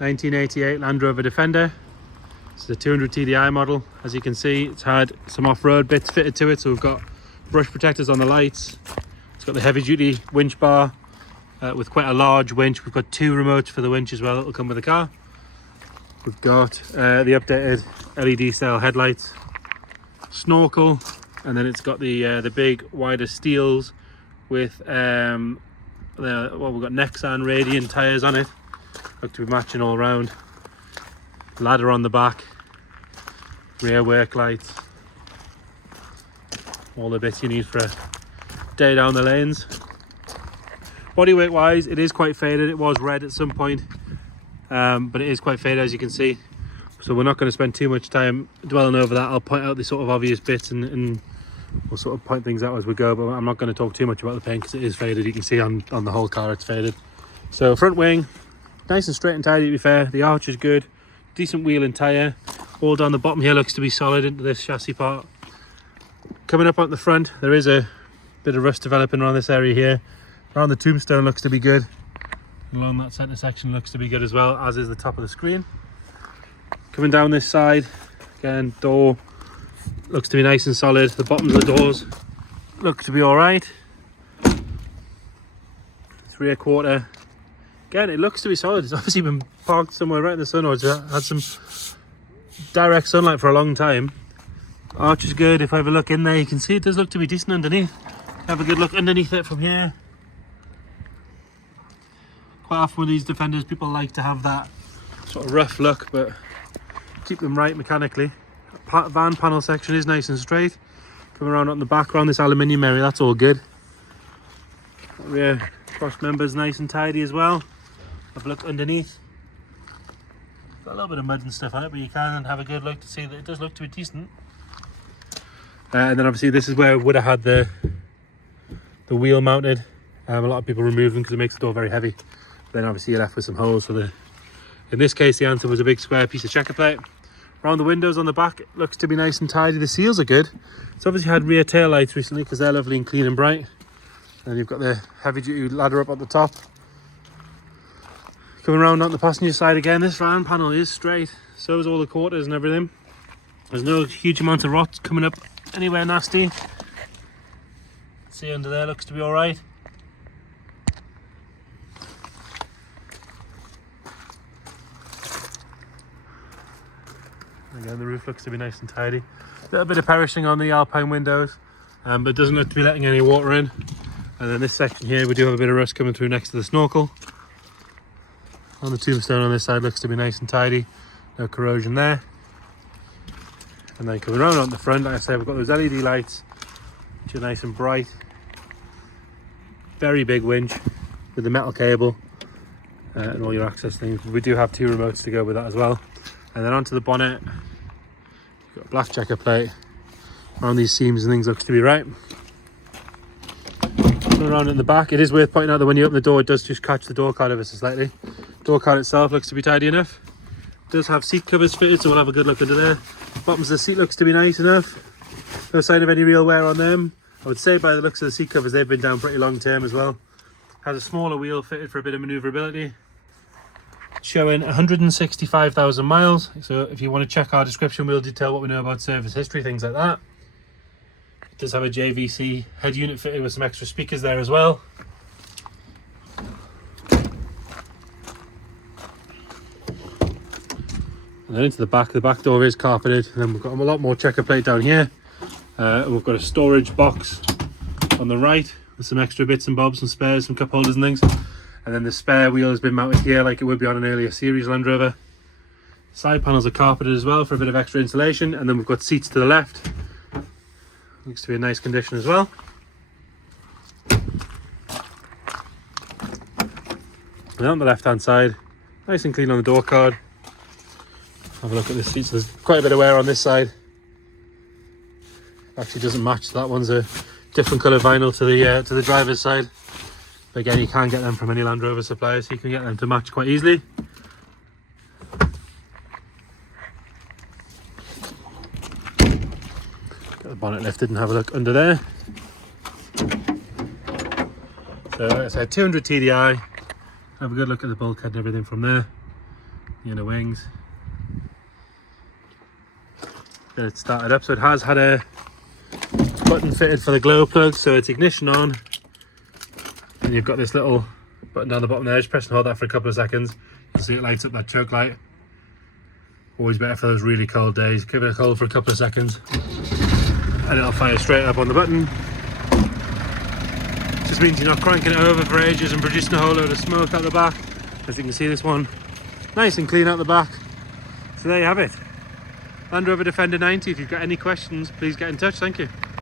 1988 Land Rover Defender. This is a 200 TDI model. As you can see, it's had some off-road bits fitted to it, so we've got brush protectors on the lights. It's got the heavy-duty winch bar with quite a large winch. We've got 2 remotes for the winch as well that will come with the car. We've got the updated LED style headlights, snorkel, and then it's got the big wider steels with we've got Nexan Radiant tyres on it. Look to be matching all around. Ladder on the back, rear work lights, all the bits you need for a day down the lanes. Bodyweight wise, it is quite faded. It was red at some point, but it is quite faded, as you can see. So we're not going to spend too much time dwelling over that. I'll point out the sort of obvious bits and we'll sort of point things out as we go, but I'm not going to talk too much about the paint because it is faded. You can see on the whole car it's faded. So front wing, nice and straight and tidy, to be fair. The arch is good, decent wheel and tyre. All down the bottom here looks to be solid into this chassis part. Coming up on the front, there is a bit of rust developing around this area here. Around the tombstone looks to be good. Along that centre section looks to be good as well, as is the top of the screen. Coming down this side, again, door looks to be nice and solid. The bottoms of the doors look to be all right. 3 1/4. Again, it looks to be solid. It's obviously been parked somewhere right in the sun, or it's had some direct sunlight for a long time. Arch is good. If I have a look in there, you can see it does look to be decent underneath. Have a good look underneath it from here. Quite often with these Defenders, people like to have that sort of rough look, but keep them right mechanically. Van panel section is nice and straight. Coming around on the back, around this aluminium area, that's all good. Rear cross members nice and tidy as well. Have a look underneath. Got a little bit of mud and stuff on it, but you can have a good look to see that it does look to be decent. And then obviously this is where it would have had the wheel mounted. A lot of people remove them because it makes the door very heavy. Then obviously you're left with some holes for the... In this case, the answer was a big square piece of checker plate. Around the windows on the back, it looks to be nice and tidy. The seals are good. It's obviously had rear tail lights recently because they're lovely and clean and bright. And you've got the heavy duty ladder up at the top. Coming around on the passenger side again, this van panel is straight. So is all the quarters and everything. There's no huge amount of rot coming up anywhere nasty. See under there, looks to be all right. Again, the roof looks to be nice and tidy. A little bit of perishing on the Alpine windows, but it doesn't look to be letting any water in. And then this section here, we do have a bit of rust coming through next to the snorkel. On the tombstone on this side looks to be nice and tidy. No corrosion there. And then coming around on the front, like I said, we've got those LED lights, which are nice and bright. Very big winch with the metal cable and all your access things. We do have 2 remotes to go with that as well. And then onto the bonnet, you've got a black checker plate. Around these seams and things looks to be right. Around in the back, it is worth pointing out that when you open the door, it does just catch the door card ever so slightly. Door card itself looks to be tidy enough. It does have seat covers fitted, so we'll have a good look under there. Bottoms of the seat looks to be nice enough. No sign of any real wear on them. I would say by the looks of the seat covers, they've been down pretty long term as well. Has a smaller wheel fitted for a bit of manoeuvrability. Showing 165,000 miles. So if you want to check our description, we'll detail what we know about service history, things like that. It does have a JVC head unit fitted with some extra speakers there as well. And then into the back door is carpeted, and then we've got a lot more checker plate down here. We've got a storage box on the right with some extra bits and bobs, some spares, some cup holders and things. And then the spare wheel has been mounted here like it would be on an earlier series Land Rover. Side panels are carpeted as well for a bit of extra insulation, and then we've got seats to the left. Looks to be in nice condition as well. And on the left hand side, nice and clean on the door card. Have a look at the seats. There's quite a bit of wear on this side. Actually doesn't match. That one's a different colour vinyl to the driver's side. But again, you can get them from any Land Rover supplier, so you can get them to match quite easily. Get the bonnet lifted and have a look under there. So like I said, 200 TDI. Have a good look at the bulkhead and everything from there. the inner wings. Get it started up. So it has had a button fitted for the glow plug, so it's ignition on, and you've got this little button down the bottom there. Just press and hold that for a couple of seconds. You'll see it lights up that choke light. Always better for those really cold days. Give it a hold for a couple of seconds and it'll fire straight up on the button. Just means you're not cranking it over for ages and producing a whole load of smoke out the back. As you can see, this one nice and clean out the back. So there you have it, Land Rover Defender 90. If you've got any questions, please get in touch. Thank you.